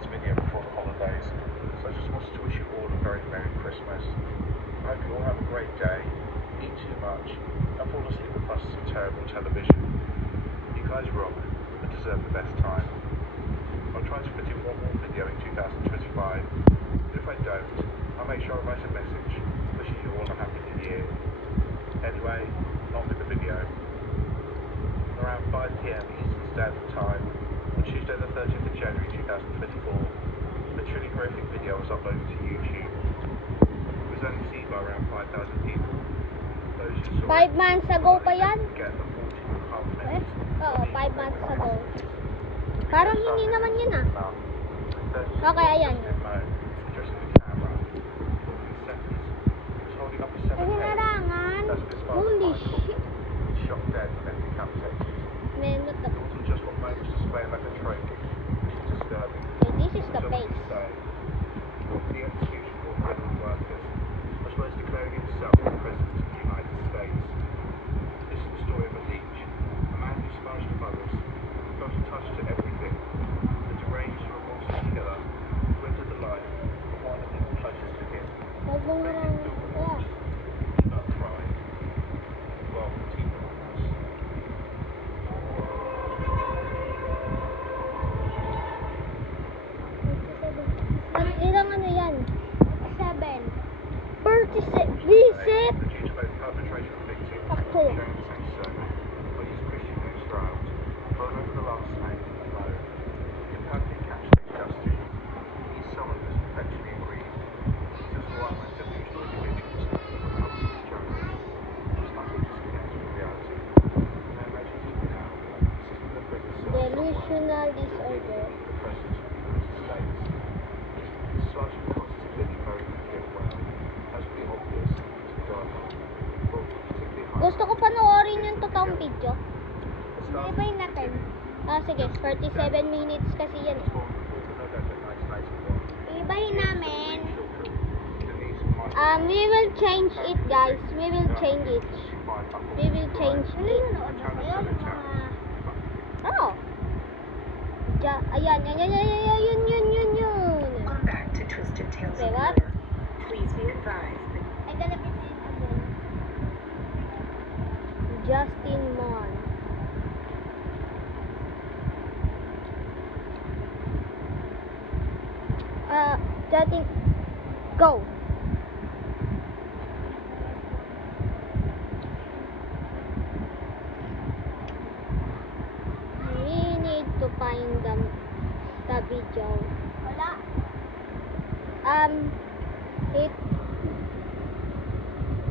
last video before the holidays, so I just wanted to wish you all a very Merry Christmas. I hope you all have a great day, eat too much, and fall asleep with us some terrible television. You guys rock and deserve the best time. I'll try to fit in one more video in 2025, but if I don't, I'll make sure I write a message wishing you all a happy new year. Anyway, on with the video. Around 5 PM Eastern Standard Time, on Tuesday the 30th of January 2024, a truly horrific video was uploaded to YouTube. It was only seen by around 5,000 people. Those who saw 5 months ago pa yan? Get the 14.5 minutes. Oo, 5 months ago. Parang hindi naman yun ah. Okay, ayan. Ay, hinarangan. Holy shit. Shot dead and then decapitated. Man, what the... It wasn't just what Mo was displaying like a trick, which is disturbing. Okay, this is the face. The execution of federal workers, as well as declaring himself the President of the United States. This is the story of a leech, a man who smashed mothers, felt attached to everything, the deranged or remorseless killer, who ended the life of one of the closest to him. Huwag mong harangan. Yeah. Not crying. Well, team of us. Ilang ano yan? 7. 37. Visit! The due to both perpetration and victim, Ako. James Saint-Saëns, but his Christian name Stroud, thrown over the last name alone. In perfect catch justice, he's someone who's perpetually agreed. He's as one like delusional individuals who come to his journey. There's nothing disconnected with reality. Now imagine he now, sitting in the prison cell Delusional somewhere, disorder. the President of the United States. Such a positively very good well, as we obvious to dialogue, but particularly high. Gusto ko panoorin yung totoong video. Ibayin natin. Ah, sige. 37 minutes kasi yan eh. Ibayin namin. We will change it, guys. We will change it. We will change it. Oh. Ayan. Yun. Welcome back to Twisted Tales Say of what? Horror. Please be advised that I gotta be again. Justin Mon. Justin, go. We need to find the video. Wala.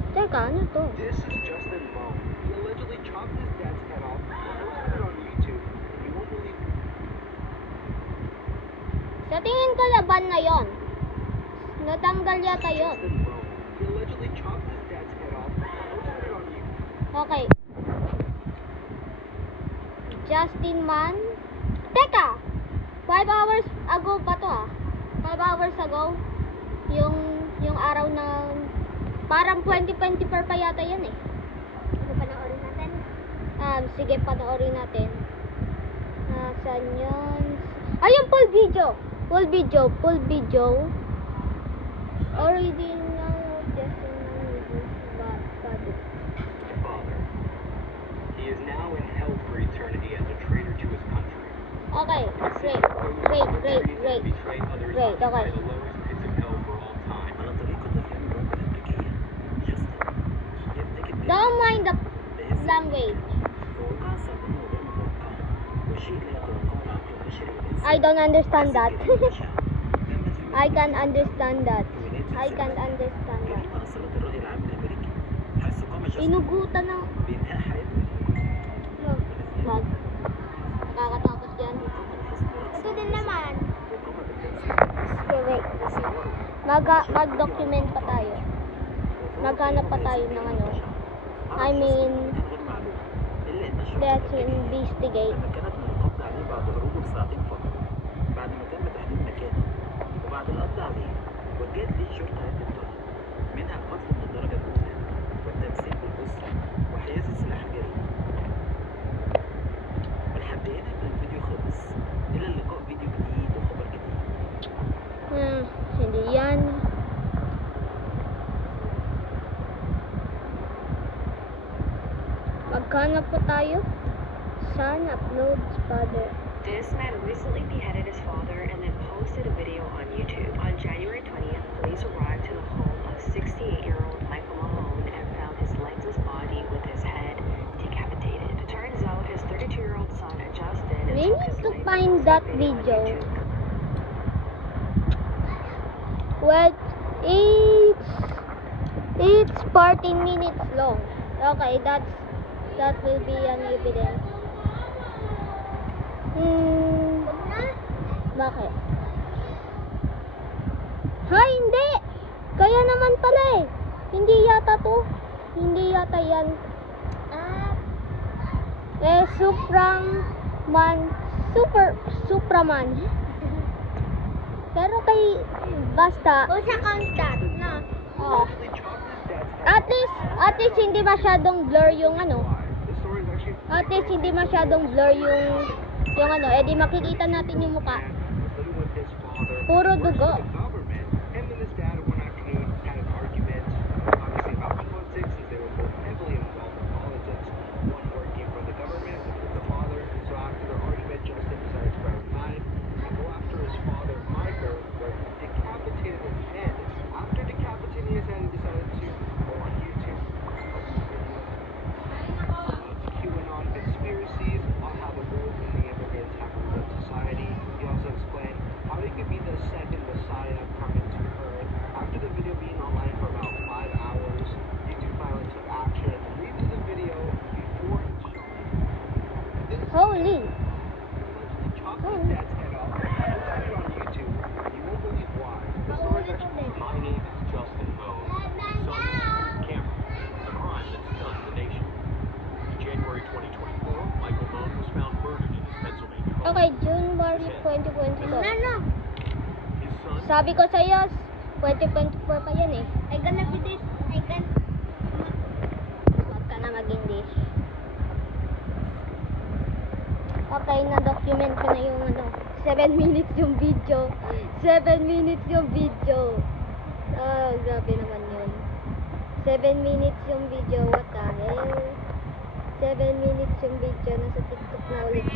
Teka, ano to? This is Justin Mo. He allegedly chopped his dad's head off and posted it on YouTube. You won't believe Sa tingin ko laban na yon. Natanggal yata yon. Justin Mo. He allegedly chopped his dad's head off and posted it on YouTube. Okay. Justin Man. Teka! 5 hours ago pa to ah. 5 hours ago. Yung araw na parang 2024 pa yata yan eh. Ano panoorin natin? Sige, panoorin natin. Nasaan yun? Ayun, full video. Full video. Already now, Justin Man body. Father. He is now in hell for eternity as a traitor to his country. Okay, wait. Betrayed others Wait, by okay. the lowest pits of hell for all time. Don't mind the language. I don't understand that. I can understand that. Inugutan ng... Nakakatakot yan. Ito din naman. Okay, wait. Mag-document pa tayo. Maghanap pa tayo ng ano. I mean, let's investigate. بعد ما تم تحديد مكانه وبعد القبض عليه وجهت ليه شرطة عدة تهم منها القتل من الدرجة الأولى والتمثيل بالجثة وحيازة سلاح جريمة. ولحد هنا كان الفيديو خلص إلى اللقاء فيديو جديد وخبر جديد. tayo. Son uploads father. This man recently beheaded his father and then posted a video on YouTube. On January 20th, police arrived to the home of 68-year-old Michael Mahone and found his legless body with his head decapitated. It turns out his 32-year-old son adjusted and We took need his to life find and that posted video on video. YouTube. Well, it's 14 minutes long. Okay, that will be an evidence. Bakit? Ha, hindi! Kaya naman pala eh. Hindi yata to. Hindi yata yan. Supraman. Pero kay, basta. O sa contact, na. Oh. Allegedly chopped his dad's head off. At least hindi masyadong blur yung ano. The story is actually At least hindi masyadong blur yung ano, edi makikita natin yung mukha. living with his father. Puro Works dugo. for the government. Him and his dad one afternoon had an argument, obviously about politics, as they were both heavily involved in politics. One working for the government, which was the father. So after their argument, Justin decided to grab a knife and go after his father, Michael, where he decapitated his head. After decapitating his head, he decided to go on YouTube, post a video of QAnon conspiracies on how the woke and the immigrants have ruled society. He also explained how he could be the second Messiah coming to Earth. After the video being online for about 5 hours, YouTube finally took action and deleted the video before it showed. This Holy. allegedly chopped his dad's head off. Posted it on YouTube. You won't believe why. The story is actually My name is Justin Moe, son of Cameron, a crime that stunned the nation. In January 2024, Michael Moe was found murdered in his Pennsylvania home. Okay, January 2022. His son, Sabi ko sa iyo, 2024 pa yan eh. Huwag ka na mag-English. Okay, na-document ko na yung ano. 7 minutes yung video. 7 minutes yung video. Oh, grabe naman yun. 7 minutes yung video. What the hell? 7 minutes yung video. Nasa TikTok na ulit.